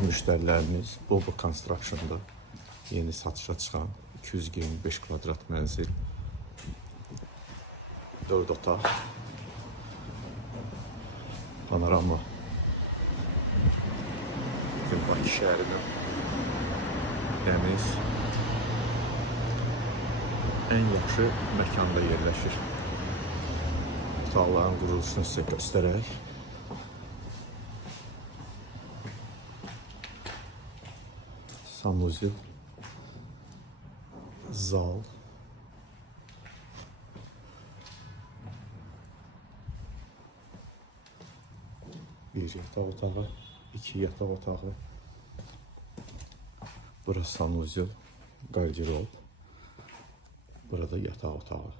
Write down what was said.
Növbəti müştərilərimiz Bobo Construction'da yeni satışa çıxan 225 kvadrat mənzil, 4 otaq, panorama bütün Bakı şəhərinin təmiz, ən yaxşı məkanda yerləşir. Otaqların quruluşunu sizə göstərək. Sanuzil, zal, bir yataq otağı, 2 yataq otağı, burası sanuzil, qardirob, burada yataq otağı.